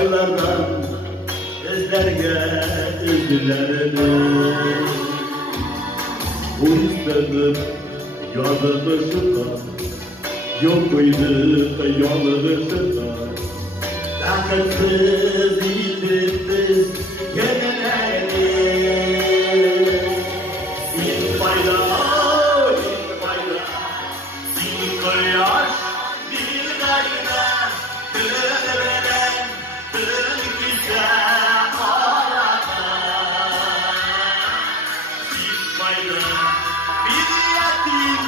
aylardan ezlerge üzülerini bu istedim yazı dışında yok muydu yolu dışında takınsız iyidir biz geceleri bir fayda bir kolyaş bir gayda döneveren dön güzel arada bir fayda bir yatim